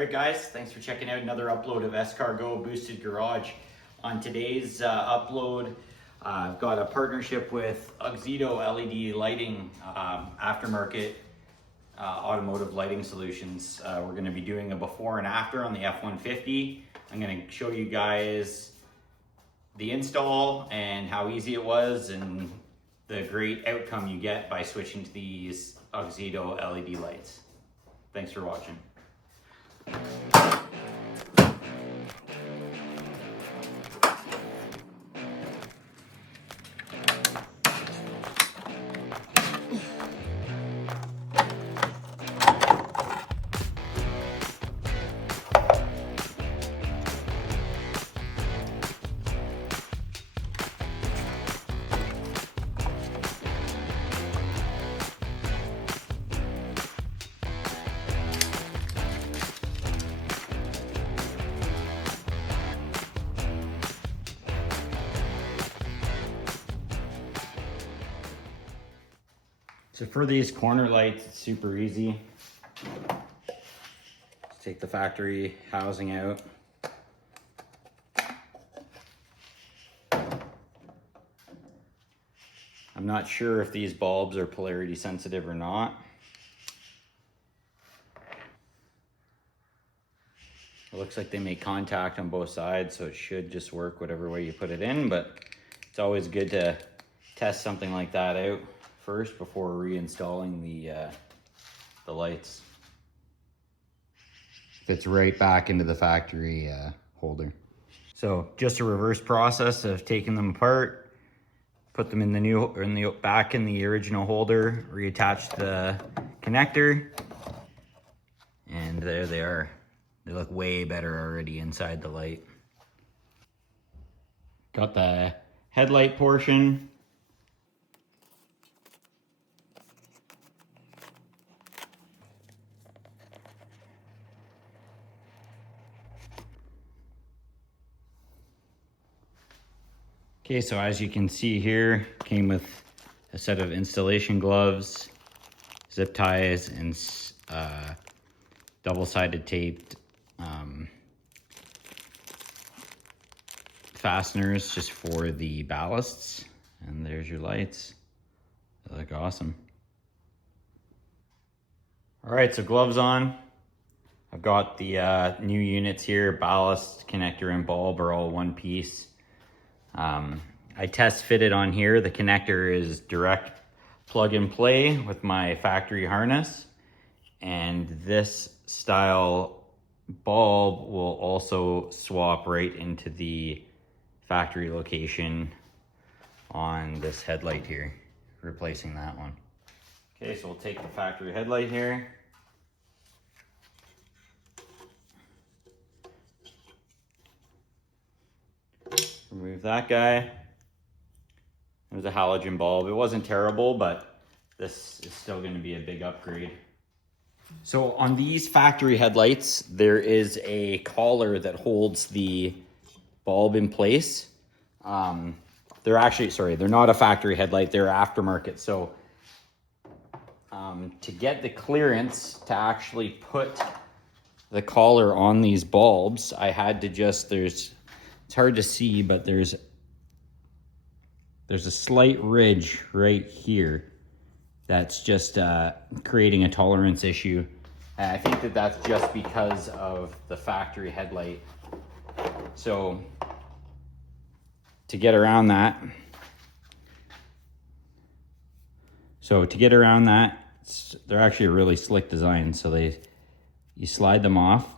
Alright guys, thanks for checking out another upload of Escargot Boosted Garage. On today's upload, I've got a partnership with Auxito LED lighting, aftermarket automotive lighting solutions. We're going to be doing a before and after on the F-150. I'm going to show you guys the install and how easy it was and the great outcome you get by switching to these Auxito LED lights. Thanks for watching. So for these corner lights, it's super easy. Just take the factory housing out. I'm not sure if these bulbs are polarity sensitive or not. It looks like they make contact on both sides, so it should just work whatever way you put it in, but it's always good to test something like that out first before reinstalling the lights. Fits right back into the factory holder. So just a reverse process of taking them apart, put them in the back in the original holder, reattach the connector, and there they are. They look way better already inside the light. Got the headlight portion. Okay, so as you can see here, came with a set of installation gloves, zip ties, and double-sided taped fasteners just for the ballasts. And there's your lights. They look awesome. All right, so gloves on. I've got the new units here. Ballast, connector, and bulb are all one piece. I test fitted on here. The connector is direct plug and play with my factory harness, and this style bulb will also swap right into the factory location on this headlight here, replacing that one. Okay, so we'll take the factory headlight here. Remove that guy. It was a halogen bulb. It wasn't terrible, but this is still going to be a big upgrade. So on these factory headlights, there is a collar that holds the bulb in place. They're actually, sorry, they're not a factory headlight, they're aftermarket. So to get the clearance to actually put the collar on these bulbs, I had to just, it's hard to see, but there's a slight ridge right here that's just creating a tolerance issue. And I think that that's just because of the factory headlight. So to get around that, they're actually a really slick design. So you slide them off,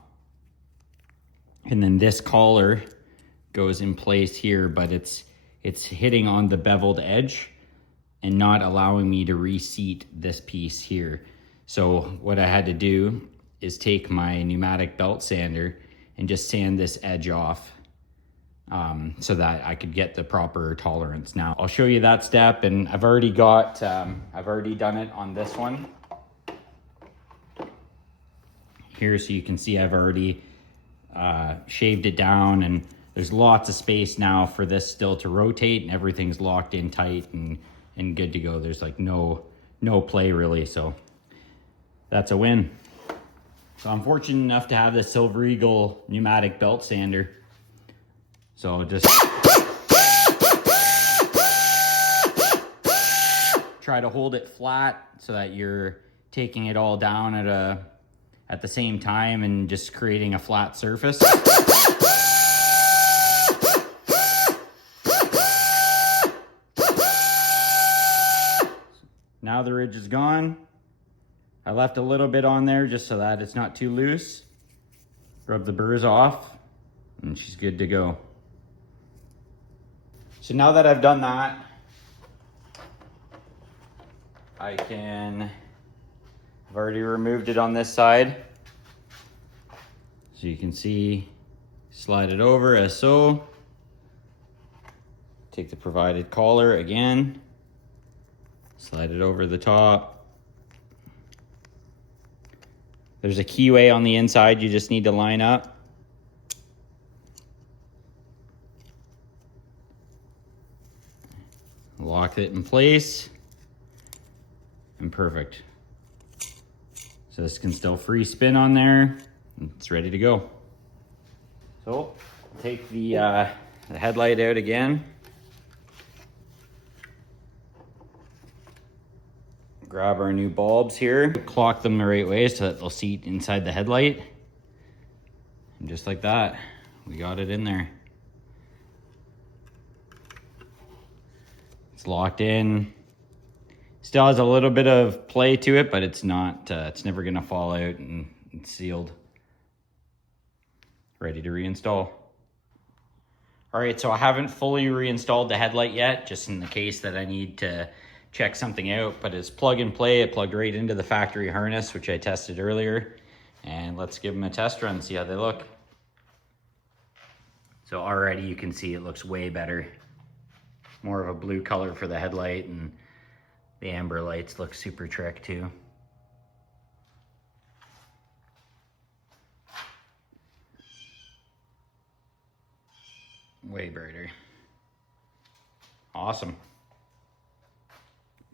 and then this collar goes in place here, but it's hitting on the beveled edge and not allowing me to reseat this piece here. So what I had to do is take my pneumatic belt sander and just sand this edge off so that I could get the proper tolerance. Now I'll show you that step, and I've already done it on this one here, so you can see I've already shaved it down, and there's lots of space now for this still to rotate, and everything's locked in tight and good to go. There's like no play really, so that's a win. So I'm fortunate enough to have the Silver Eagle pneumatic belt sander. So just try to hold it flat so that you're taking it all down at the same time and just creating a flat surface. Now the ridge is gone. I left a little bit on there just so that it's not too loose. Rub the burrs off and she's good to go. So now that I've done that, I've already removed it on this side. So you can see, slide it over as so. Take the provided collar again, slide it over the top. There's a keyway on the inside you just need to line up. Lock it in place, and perfect. So this can still free spin on there, and it's ready to go. So take the headlight out again. Grab our new bulbs here, clock them the right way so that they'll seat inside the headlight. And just like that, we got it in there. It's locked in. Still has a little bit of play to it, but it's not, it's never gonna fall out, and it's sealed. Ready to reinstall. All right, so I haven't fully reinstalled the headlight yet, just in the case that I need to check something out, but it's plug and play. It plugged right into the factory harness, which I tested earlier. And let's give them a test run, see how they look. So already you can see it looks way better. More of a blue color for the headlight, and the amber lights look super trick too. Way brighter. Awesome.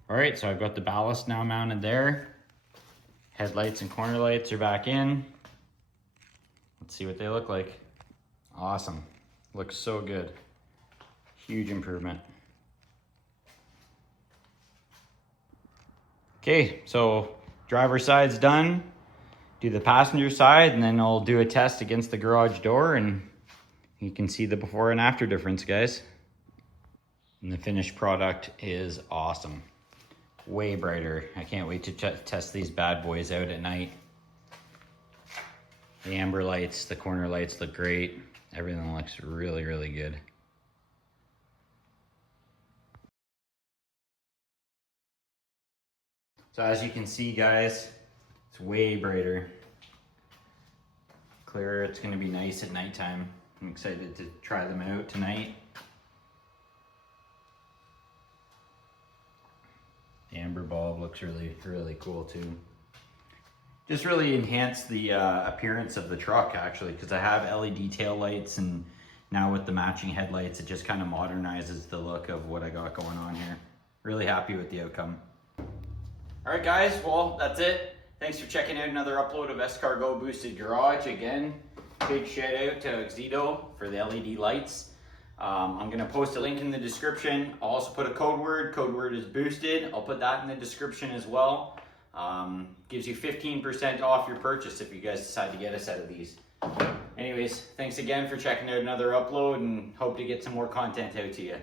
All right, so I've got the ballast now mounted there. Headlights and corner lights are back in. Let's see what they look like. Awesome. Looks so good. Huge improvement. Okay, so driver's side's done. Do the passenger side, and then I'll do a test against the garage door, and you can see the before and after difference, guys. And the finished product is awesome. Way brighter. I can't wait to test these bad boys out at night. The amber lights, the corner lights look great. Everything looks really, really good. So as you can see, guys, it's way brighter. Clearer. It's gonna be nice at nighttime. I'm excited to try them out tonight. The amber bulb looks really, really cool too. Just really enhanced the appearance of the truck, actually, because I have LED tail lights, and now with the matching headlights, it just kind of modernizes the look of what I got going on here. Really happy with the outcome. All right, guys, well, that's it. Thanks for checking out another upload of Escargot Boosted Garage. Again, big shout out to Auxito for the LED lights. I'm gonna post a link in the description. I'll also put a code word. Code word is boosted. I'll put that in the description as well. Gives you 15% off your purchase if you guys decide to get a set of these. Anyways, thanks again for checking out another upload, and hope to get some more content out to you.